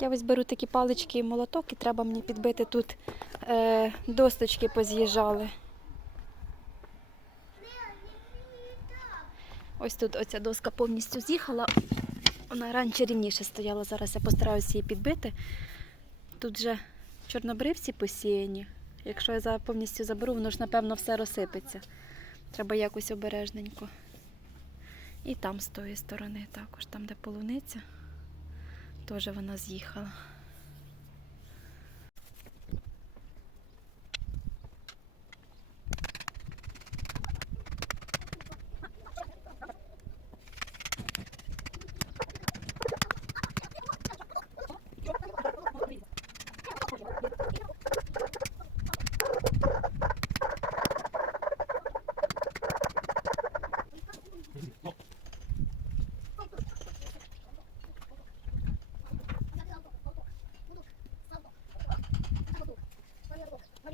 Я ось беру такі палички і молоток, і треба мені підбити тут е, досточки поз'їжджали. Ось тут оця доска повністю з'їхала. Вона раніше рівніше стояла. Зараз я постараюся її підбити. Тут же чорнобривці посіяні. Якщо я повністю заберу, воно ж напевно все розсипеться. Треба якось обережненько. І там з тої сторони також, там, де полуниця, теж вона з'їхала.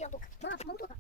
りがとう。まあ、本当だ。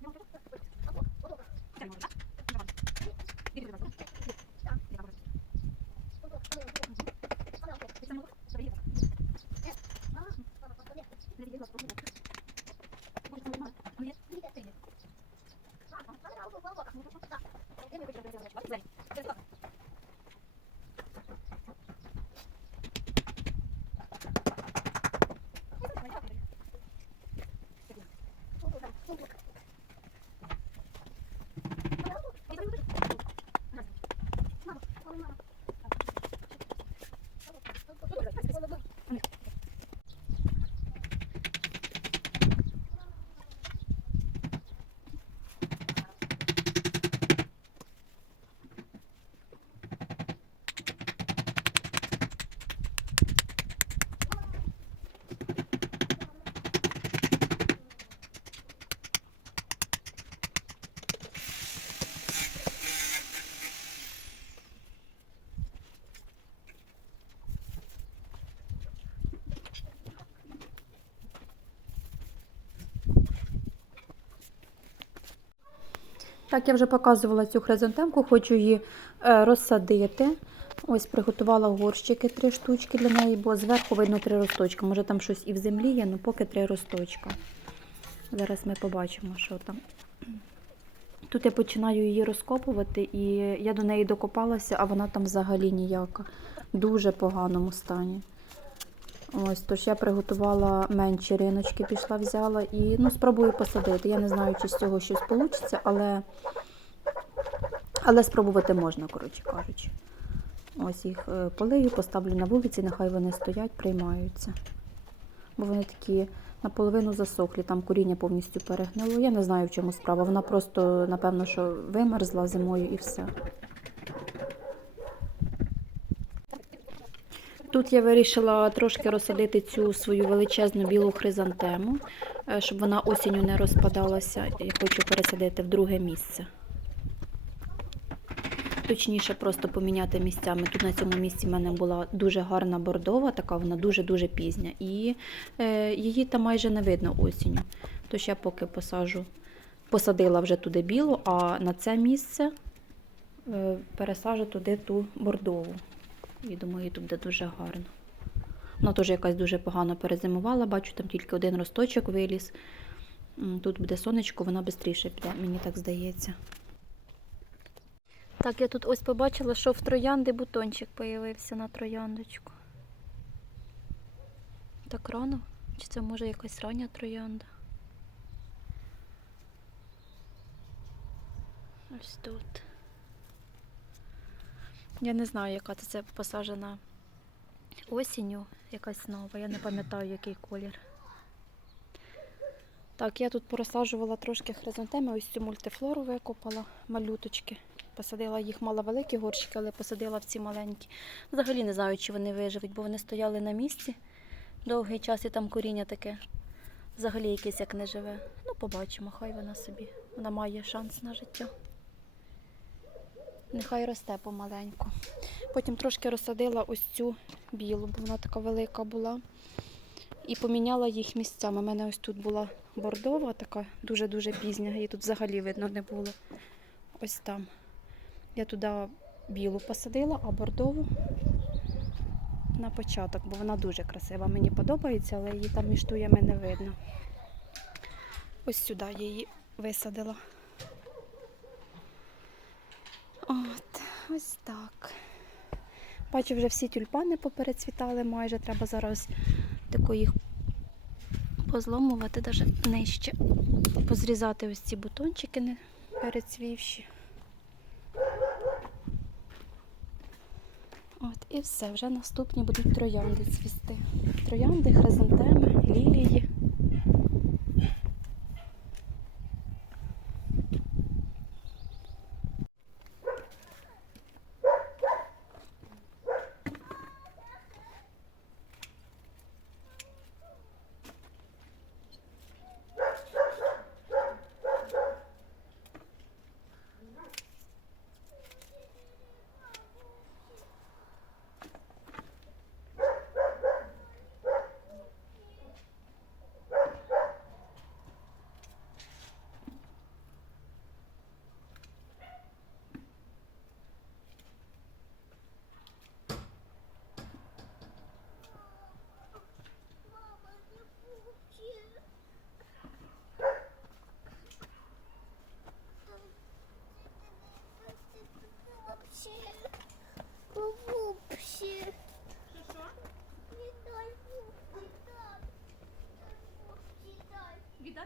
Так, я вже показувала цю хризантемку, хочу її е, розсадити. Ось приготувала горщики три штучки для неї, бо зверху видно три росточка. Може там щось і в землі є, але поки три росточка. Зараз ми побачимо, що там. Тут я починаю її розкопувати, і я до неї докопалася, а вона там взагалі ніяка. Дуже поганому стані. Ось, тож я приготувала менші риночки, пішла, взяла і ну, спробую посадити. Я не знаю, чи з цього щось вийде, але, але спробувати можна, коротше кажучи. Ось їх е, полию, поставлю на вулиці, нехай вони стоять, приймаються. Бо вони такі наполовину засохлі, там коріння повністю перегнило. Я не знаю, в чому справа. Вона просто, напевно, що вимерзла зимою і все. Тут я вирішила трошки розсадити цю свою величезну білу хризантему, е, щоб вона осінню не розпадалася. Я хочу пересадити в друге місце. Точніше, просто поміняти місцями. Тут на цьому місці в мене була дуже гарна бордова, така вона дуже-дуже пізня. І е, її там майже не видно осінню. Тож я поки посажу, посадила вже туди білу, а на це місце е, пересажу туди ту бордову. І думаю, тут буде дуже гарно. Вона теж якась дуже погано перезимувала, бачу, там тільки один росточок виліз. Тут буде сонечко, вона швидше піде, мені так здається. Так, я тут ось побачила, що в троянди бутончик появився на трояндочку. Так рано? Чи це може якась рання троянда? Ось тут. Я не знаю, яка це, це посаджена осінню, якась нова. Я не пам'ятаю, який колір. Так, я тут порозсаджувала трошки хризантеми, ось цю мультифлору викопала, малюточки. Посадила їх маловеликі горщики, але посадила в ці маленькі. Взагалі не знаю, чи вони виживуть, бо вони стояли на місці довгий час і там коріння таке. Взагалі якесь як не живе. Ну, побачимо, хай вона собі. Вона має шанс на життя. Нехай росте помаленьку. Потім трошки розсадила ось цю білу, бо вона така велика була. І поміняла їх місцями. У мене ось тут була бордова, така дуже-дуже пізня, її тут взагалі видно не було. Ось там. Я туди білу посадила, а бордову на початок, бо вона дуже красива. Мені подобається, але її там між туями не видно. Ось сюди я її висадила. От, ось так. Бачу, вже всі тюльпани поперецвітали майже. Треба зараз тако їх позломувати, навіть нижче. Позрізати ось ці бутончики не перецвівші. От, і все, вже наступні будуть троянди цвісти. Троянди, хризантеми, лілії.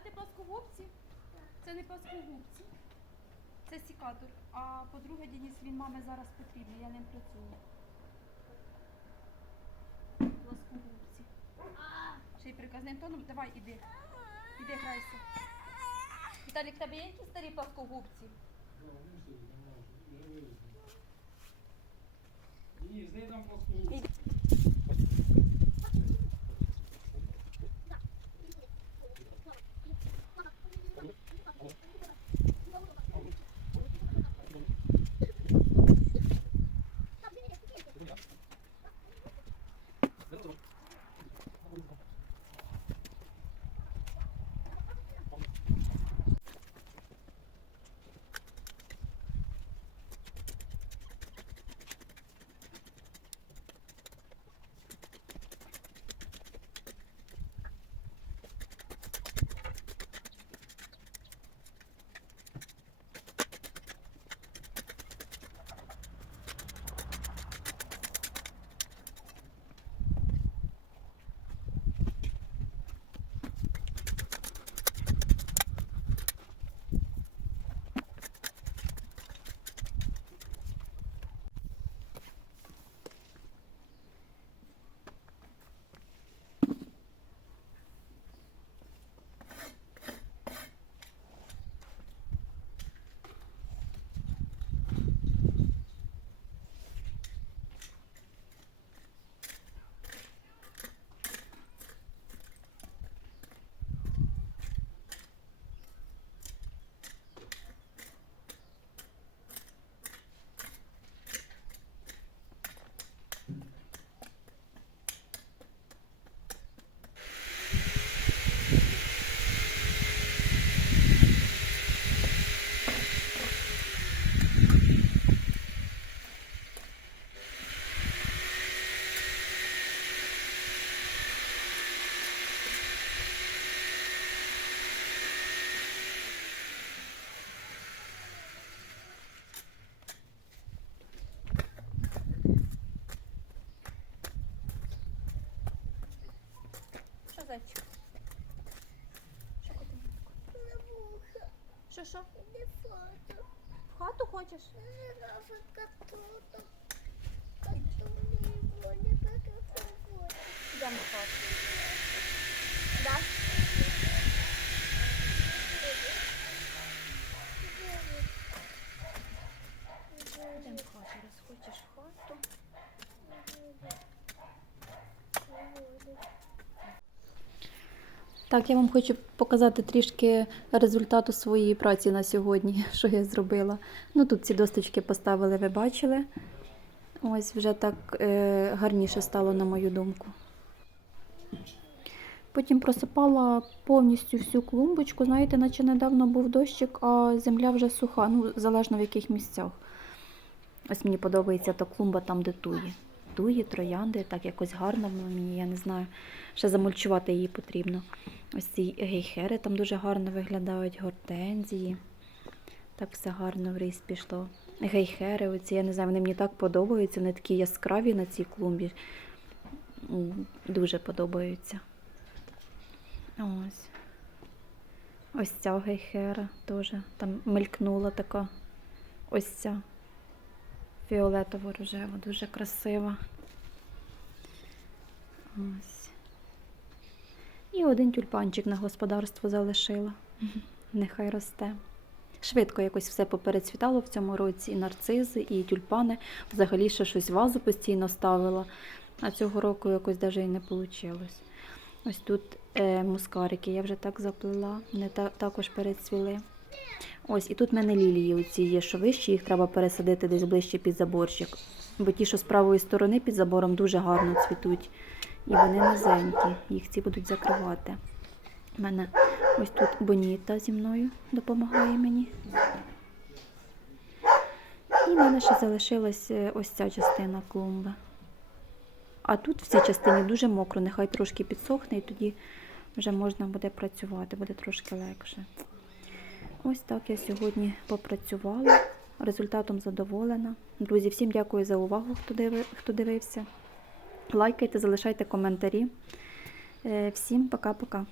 Віддати пласкогубці? Це не пласкогубці. Це сікатор. А по-друге, Денис, він мами зараз потрібний, я ним працюю. Пласкогубці. Ще й приказним тоном. Давай, іди. Іди грайся. Віталік, в тебе є якісь старі пласкогубці? Ні, з неї там плоскогубці. Зайчик? Що? На вуха. Що, що? Не фото. В хату хочеш? Йдемо в хату. Да? Йдемо в хату, Так, я вам хочу показати трішки результату своєї праці на сьогодні, що я зробила. Ну тут ці досточки поставили, ви бачили. Ось вже так е, гарніше стало, на мою думку. Потім просипала повністю всю клумбочку. Знаєте, наче недавно був дощик, а земля вже суха, ну, залежно в яких місцях. Ось мені подобається та клумба там, де тує. Туї, троянди, так якось гарно мені, я не знаю. Ще замульчувати її потрібно. Ось ці гейхери там дуже гарно виглядають, гортензії. Так все гарно в ріс пішло. Гейхери, оці, я не знаю, вони мені так подобаються, вони такі яскраві на цій клумбі. Дуже подобаються. Ось. Ось ця гейхера теж там мелькнула така. Ось ця фіолетово-рожева, дуже красива. Ось. І один тюльпанчик на господарство залишила. Нехай росте. Швидко якось все поперецвітало в цьому році. І нарцизи, і тюльпани. Взагалі ще щось вазу постійно ставила. А цього року якось навіть і не вийшло. Ось тут е, мускарики я вже так заплела, вони та, також перецвіли. Ось, і тут в мене лілії оці є, що вищі, їх треба пересадити десь ближче під заборчик. Бо ті, що з правої сторони під забором, дуже гарно цвітуть. І вони низенькі, їх ці будуть закривати. У мене ось тут боніта зі мною допомагає мені. І в мене ще залишилась е, ось ця частина клумби. А тут в цій частині дуже мокро, нехай трошки підсохне, і тоді вже можна буде працювати, буде трошки легше. Ось так я сьогодні попрацювала. Результатом задоволена. Друзі, всім дякую за увагу, хто диви- хто дивився. Лайкайте, залишайте коментарі. Е, Всім пока-пока.